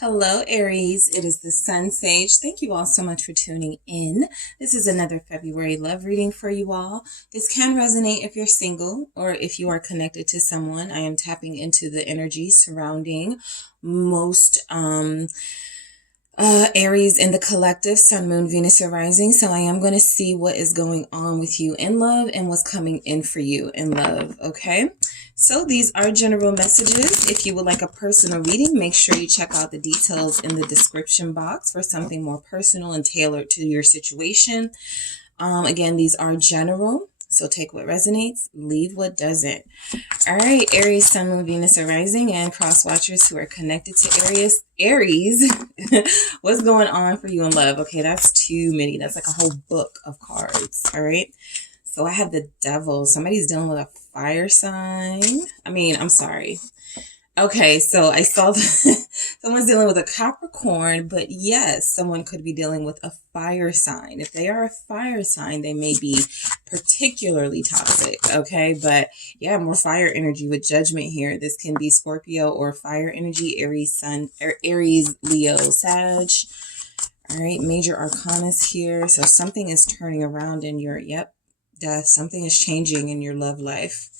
Hello, Aries. It is the Sun Sage. Thank you all so much for tuning in. This is another February love reading for you all. This can resonate if you're single or if you are connected to someone. I am tapping into the energy surrounding most Aries in the collective, Sun, Moon, Venus, or Rising. So I am going to see what is going on with you in love and what's coming in for you in love. Okay. So these are general messages. If you would like a personal reading, make sure you check out the details in the description box for something more personal and tailored to your situation. Again, these are general. So take what resonates, leave what doesn't. All right, Aries, Sun, Moon, Venus, or Rising, and cross watchers who are connected to Aries, what's going on for you in love? Okay, that's too many. That's like a whole book of cards. All right. So I have the Devil. Somebody's dealing with a fire sign. I'm sorry. Okay, so I saw someone's dealing with a Capricorn, but yes, someone could be dealing with a fire sign. If they are a fire sign, they may be particularly toxic, okay? But yeah, more fire energy with Judgment here. This can be Scorpio or fire energy, Aries, Sun, or Aries, Leo, Sag. All right, major arcanas here. So something is turning around in your, death. Something is changing in your love life.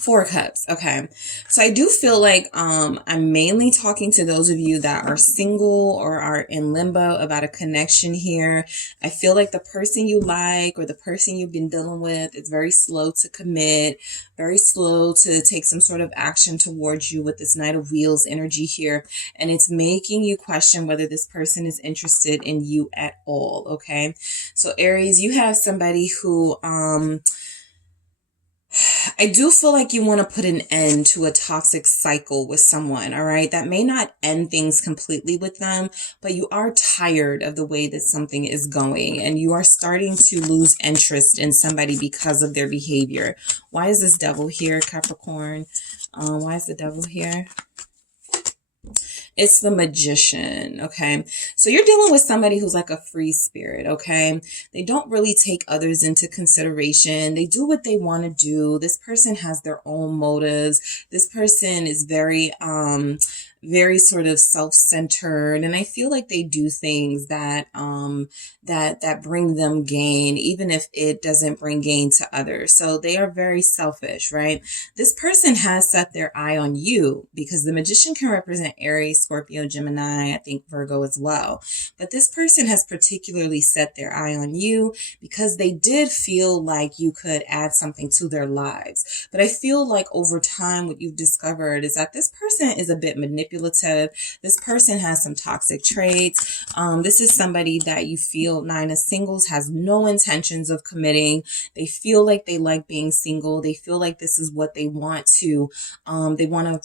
Four Cups. Okay. So I do feel like I'm mainly talking to those of you that are single or are in limbo about a connection here. I feel like the person you like or the person you've been dealing with is very slow to commit, very slow to take some sort of action towards you with this Knight of Wheels energy here. And it's making you question whether this person is interested in you at all. Okay. So Aries, you have somebody who, I do feel like you want to put an end to a toxic cycle with someone, all right? That may not end things completely with them, but you are tired of the way that something is going and you are starting to lose interest in somebody because of their behavior. Why is this Devil here, Capricorn? Why is the Devil here? It's the Magician, okay? So you're dealing with somebody who's like a free spirit, okay? They don't really take others into consideration. They do what they want to do. This person has their own motives. This person is very sort of self-centered, and I feel like they do things that that bring them gain, even if it doesn't bring gain to others. So they are very selfish, right? This person has set their eye on you because the Magician can represent Aries, Scorpio, Gemini, I think Virgo as well. But this person has particularly set their eye on you because they did feel like you could add something to their lives. But I feel like over time, what you've discovered is that this person is a bit manipulative. This person has some toxic traits. This is somebody that you feel, Nine of Singles, has no intentions of committing. They feel like they like being single. They feel like this is what they want to, they want a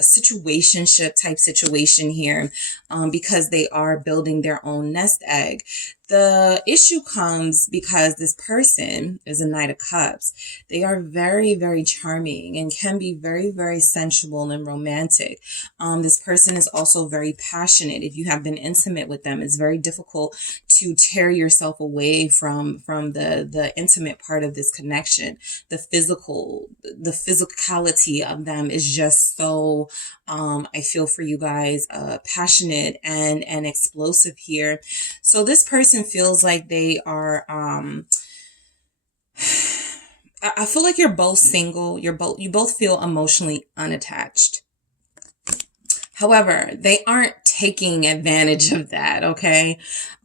situationship type situation here, because they are building their own nest egg. The issue comes because this person is a Knight of Cups. They are very, very charming and can be very, very sensual and romantic. This person is also very passionate. If you have been intimate with them, it's very difficult to tear yourself away from the intimate part of this connection. The physicality of them is just so, I feel for you guys, passionate and explosive here. So this person feels like they are, I feel like you're both single. You both feel emotionally unattached. However, they aren't taking advantage of that, okay?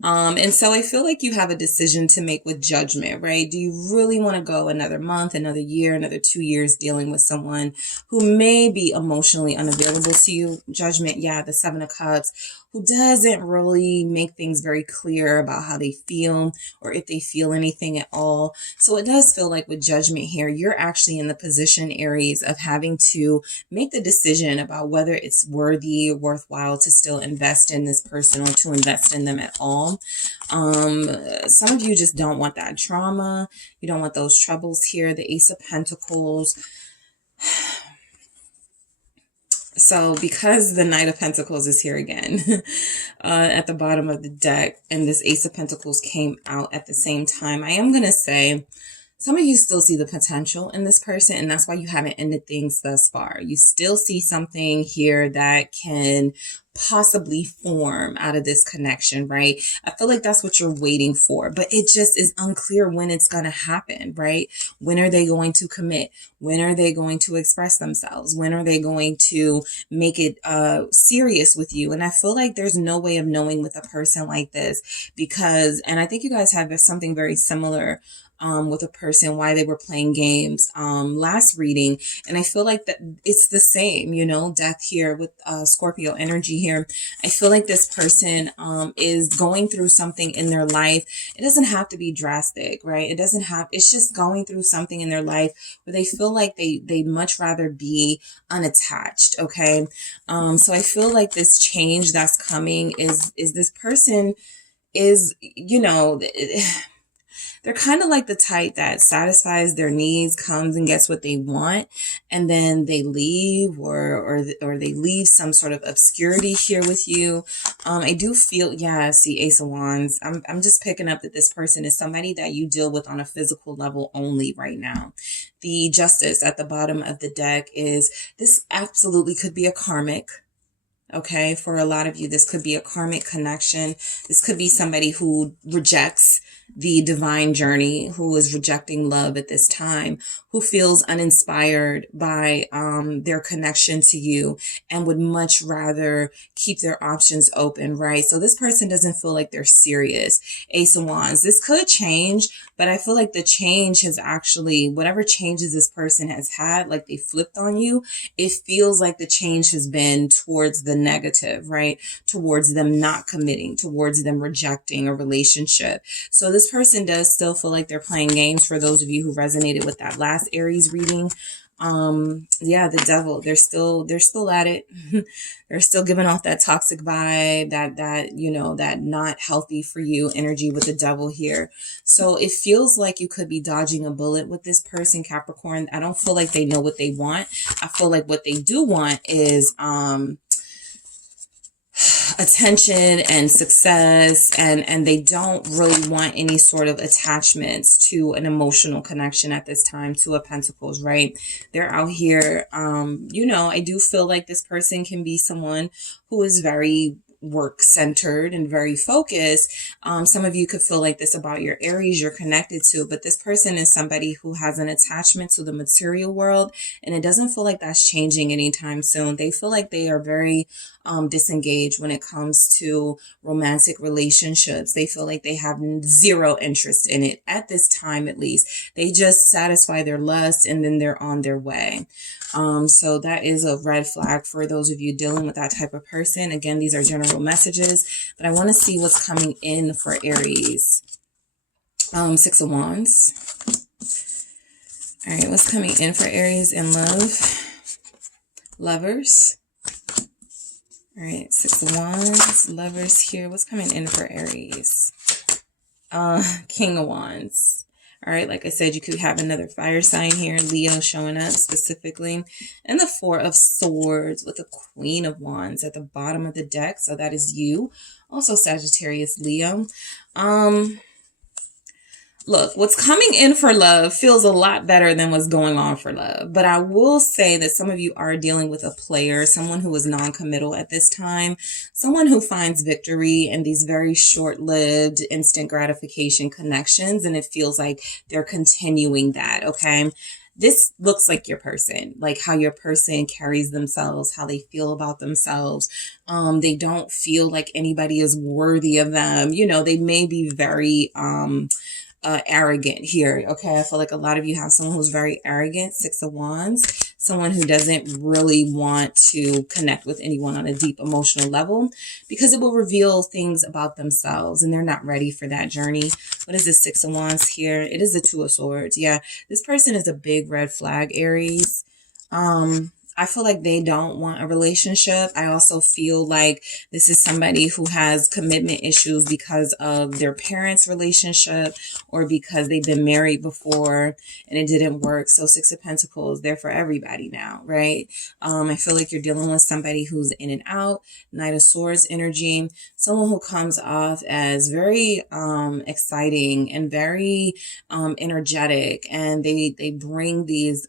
And so I feel like you have a decision to make with Judgment, right? Do you really want to go another month, another year, another 2 years dealing with someone who may be emotionally unavailable to you? Judgment, yeah, the Seven of Cups, who doesn't really make things very clear about how they feel or if they feel anything at all. So it does feel like with Judgment here, you're actually in the position, Aries, of having to make the decision about whether it's worthwhile to still invest in this person or to invest in them at all. Some of you just don't want that drama. You don't want those troubles here. The Ace of Pentacles. So because the Knight of Pentacles is here again at the bottom of the deck, and this Ace of Pentacles came out at the same time, I am going to say some of you still see the potential in this person, and that's why you haven't ended things thus far. You still see something here that can possibly form out of this connection, right? I feel like that's what you're waiting for, but it just is unclear when it's going to happen, right? When are they going to commit? When are they going to express themselves? When are they going to make it serious with you? And I feel like there's no way of knowing with a person like this because, and I think you guys have something very similar with a person, why they were playing games last reading. And I feel like that it's the same, you know, death here with Scorpio energy here. I feel like this person is going through something in their life. It doesn't have to be drastic, right? It's just going through something in their life where they feel like they'd much rather be unattached, okay? So I feel like this change that's coming is this person is, you know, they're kind of like the type that satisfies their needs, comes and gets what they want, and then they leave or they leave some sort of obscurity here with you. I do feel, yeah, see Ace of Wands. I'm just picking up that this person is somebody that you deal with on a physical level only right now. The Justice at the bottom of the deck is, this absolutely could be a karmic. Okay, for a lot of you, this could be a karmic connection. This could be somebody who rejects the divine journey, who is rejecting love at this time, who feels uninspired by their connection to you and would much rather keep their options open, right? So this person doesn't feel like they're serious. Ace of Wands. This could change, but I feel like the change has actually, whatever changes this person has had, like they flipped on you, it feels like the change has been towards the negative, right? Towards them not committing, towards them rejecting a relationship. So this person does still feel like they're playing games. For those of you who resonated with that last Aries reading, yeah, the Devil, they're still at it. They're still giving off that toxic vibe, that you know, that not healthy for you energy with the Devil here. So it feels like you could be dodging a bullet with this person, Capricorn. I don't feel like they know what they want. I feel like what they do want is attention and success, and they don't really want any sort of attachments to an emotional connection at this time. Two of Pentacles, right? They're out here, you know, I do feel like this person can be someone who is very work-centered and very focused. Some of you could feel like this about your Aries you're connected to, but this person is somebody who has an attachment to the material world, and it doesn't feel like that's changing anytime soon. They feel like they are very disengaged when it comes to romantic relationships. They feel like they have zero interest in it at this time, at least. They just satisfy their lust and then they're on their way. So that is a red flag for those of you dealing with that type of person. Again, these are general messages, but I want to see what's coming in for Aries. Six of Wands. All right, what's coming in for Aries in love? Lovers. All right, Six of Wands, Lovers here. What's coming in for Aries? King of Wands. All right, like I said, you could have another fire sign here, Leo showing up specifically. And the Four of Swords with the Queen of Wands at the bottom of the deck. So that is you. Also Sagittarius, Leo. Look, what's coming in for love feels a lot better than what's going on for love. But I will say that some of you are dealing with a player, someone who is non-committal at this time, someone who finds victory in these very short-lived instant gratification connections. And it feels like they're continuing that, okay? This looks like your person, like how your person carries themselves, how they feel about themselves. They don't feel like anybody is worthy of them. You know, they may be very, arrogant here. Okay. I feel like a lot of you have someone who's very arrogant, Six of Wands, someone who doesn't really want to connect with anyone on a deep emotional level because it will reveal things about themselves and they're not ready for that journey. What is this Six of Wands here? It is the Two of Swords. Yeah. This person is a big red flag, Aries. I feel like they don't want a relationship. I also feel like this is somebody who has commitment issues because of their parents' relationship or because they've been married before and it didn't work. So Six of Pentacles, they're for everybody now, right? I feel like you're dealing with somebody who's in and out. Knight of Swords energy. Someone who comes off as very exciting and very energetic, and they bring these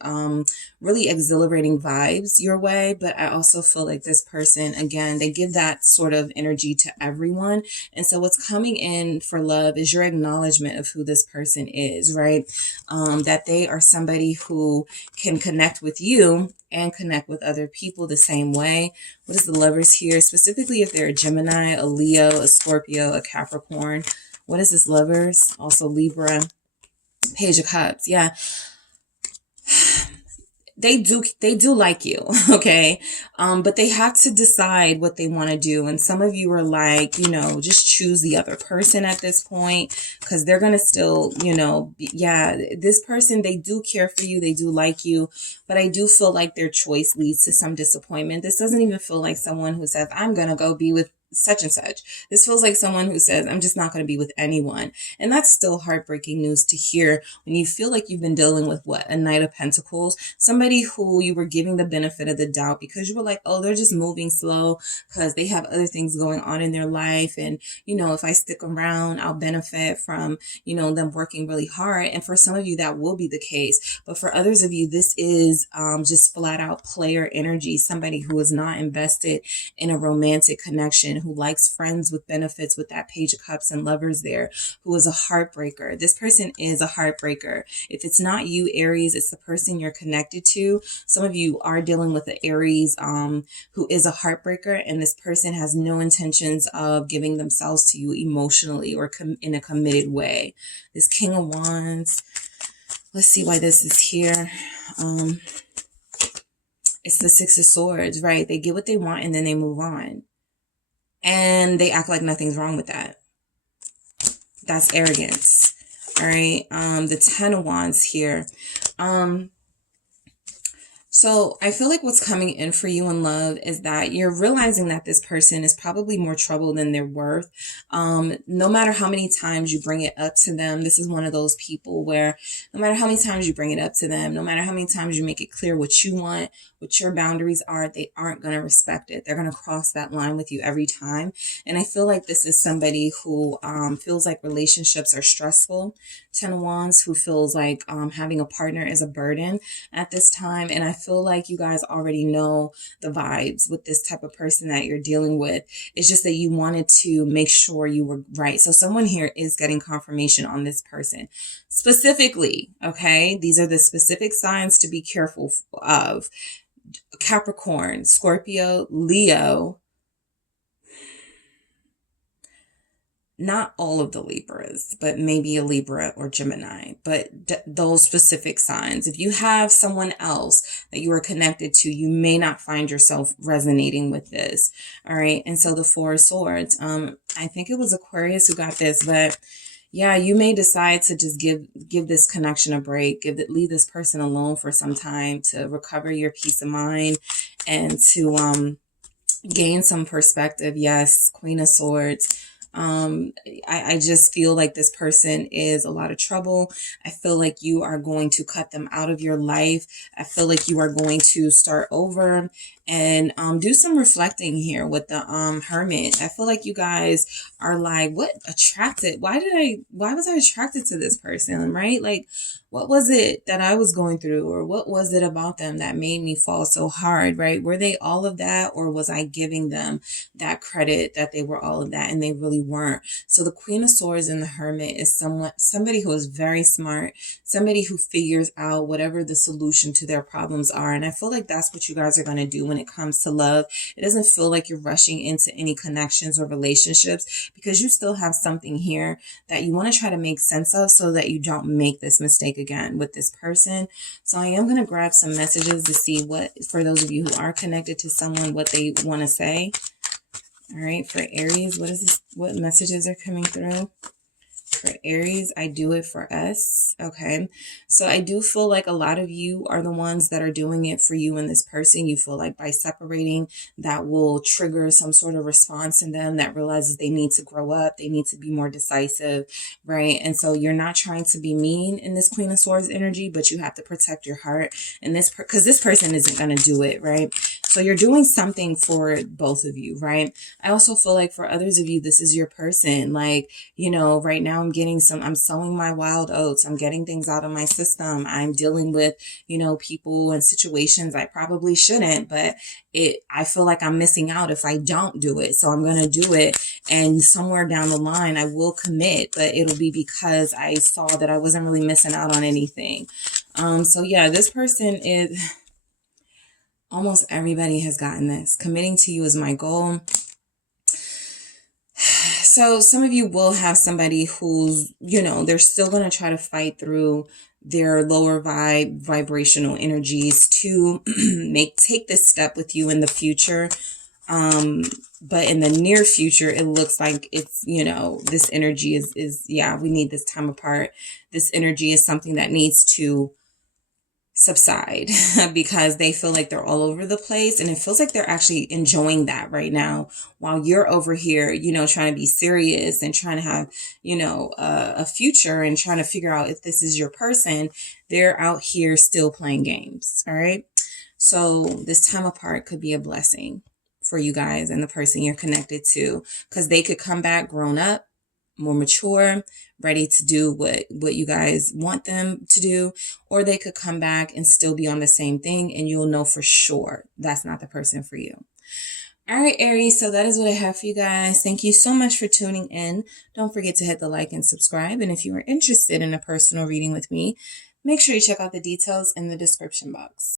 really exhilarating vibes your way. But I also feel like this person, again, they give that sort of energy to everyone. And so what's coming in for love is your acknowledgement of who this person is, right? That they are somebody who can connect with you and connect with other people the same way. What is the Lovers here? Specifically if they're a Gemini, a Leo, a Scorpio, a Capricorn. What is this Lovers? Also Libra. Page of Cups. Yeah. They do like you, okay? But they have to decide what they want to do. And some of you are like, you know, just choose the other person at this point, because they're going to still, you know, yeah, this person, they do care for you. They do like you, but I do feel like their choice leads to some disappointment. This doesn't even feel like someone who says, I'm going to go be with such and such. This feels like someone who says, I'm just not going to be with anyone. And that's still heartbreaking news to hear when you feel like you've been dealing with what? A Knight of Pentacles, somebody who you were giving the benefit of the doubt because you were like, oh, they're just moving slow because they have other things going on in their life. And, you know, if I stick around, I'll benefit from, you know, them working really hard. And for some of you, that will be the case. But for others of you, this is just flat out player energy, somebody who is not invested in a romantic connection, who likes friends with benefits with that Page of Cups and Lovers there, who is a heartbreaker. This person is a heartbreaker. If it's not you, Aries, it's the person you're connected to. Some of you are dealing with an Aries who is a heartbreaker, and this person has no intentions of giving themselves to you emotionally or in a committed way. This King of Wands, let's see why this is here. It's the Six of Swords, right? They get what they want and then they move on. And they act like nothing's wrong with that. That's arrogance. All right. The Ten of Wands here. So I feel like what's coming in for you in love is that you're realizing that this person is probably more trouble than they're worth. No matter how many times you bring it up to them, this is one of those people where no matter how many times you bring it up to them, no matter how many times you make it clear what you want, what your boundaries are, they aren't going to respect it. They're going to cross that line with you every time. And I feel like this is somebody who feels like relationships are stressful. Ten of Wands, who feels like having a partner is a burden at this time. And I feel like you guys already know the vibes with this type of person that you're dealing with. It's just that you wanted to make sure you were right. So someone here is getting confirmation on this person. Specifically, okay, these are the specific signs to be careful of. Capricorn, Scorpio, Leo. Not all of the Libras, but maybe a Libra or Gemini, but those specific signs. If you have someone else that you are connected to, you may not find yourself resonating with this. All right. And so the Four of Swords, I think it was Aquarius who got this, but yeah, you may decide to just give this connection a break, leave this person alone for some time to recover your peace of mind and to gain some perspective. Yes, Queen of Swords. I just feel like this person is a lot of trouble. I feel like you are going to cut them out of your life. I feel like you are going to start over and do some reflecting here with the Hermit. I feel like you guys are like, why was I attracted to this person, right? Like, what was it that I was going through, or what was it about them that made me fall so hard, right? Were they all of that, or was I giving them that credit that they were all of that and they really weren't? So the Queen of Swords and the Hermit is somebody who is very smart, somebody who figures out whatever the solution to their problems are. And I feel like that's what you guys are going to do when it comes to love. It doesn't feel like you're rushing into any connections or relationships, because you still have something here that you want to try to make sense of so that you don't make this mistake again with this person. So I am going to grab some messages to see what, for those of you who are connected to someone, what they want to say. All right, for Aries, what is this? What messages are coming through? for Aries, I do it for us. Okay. So I do feel like a lot of you are the ones that are doing it for you and this person. You feel like by separating, that will trigger some sort of response in them that realizes they need to grow up. They need to be more decisive, right? And so you're not trying to be mean in this Queen of Swords energy, but you have to protect your heart. And this, because this person isn't going to do it, right? So you're doing something for both of you, right? I also feel like for others of you, this is your person. Like, you know, right now I'm sowing my wild oats. I'm getting things out of my system. I'm dealing with, you know, people and situations I probably shouldn't, but I feel like I'm missing out if I don't do it. So I'm going to do it. And somewhere down the line, I will commit, but it'll be because I saw that I wasn't really missing out on anything. So yeah, this person is, almost everybody has gotten this. Committing to you is my goal. So some of you will have somebody who's, you know, they're still going to try to fight through their lower vibrational energies to take this step with you in the future. But in the near future, it looks like it's, you know, this energy is, yeah, we need this time apart. This energy is something that needs to subside because they feel like they're all over the place, and it feels like they're actually enjoying that right now while you're over here, you know, trying to be serious and trying to have, you know, a future and trying to figure out if this is your person. They're out here still playing games. All right. So this time apart could be a blessing for you guys and the person you're connected to, because they could come back grown up, more mature, ready to do what you guys want them to do, or they could come back and still be on the same thing, and you'll know for sure that's not the person for you. All right, Aries, so that is what I have for you guys. Thank you so much for tuning in. Don't forget to hit the like and subscribe, and if you are interested in a personal reading with me, make sure you check out the details in the description box.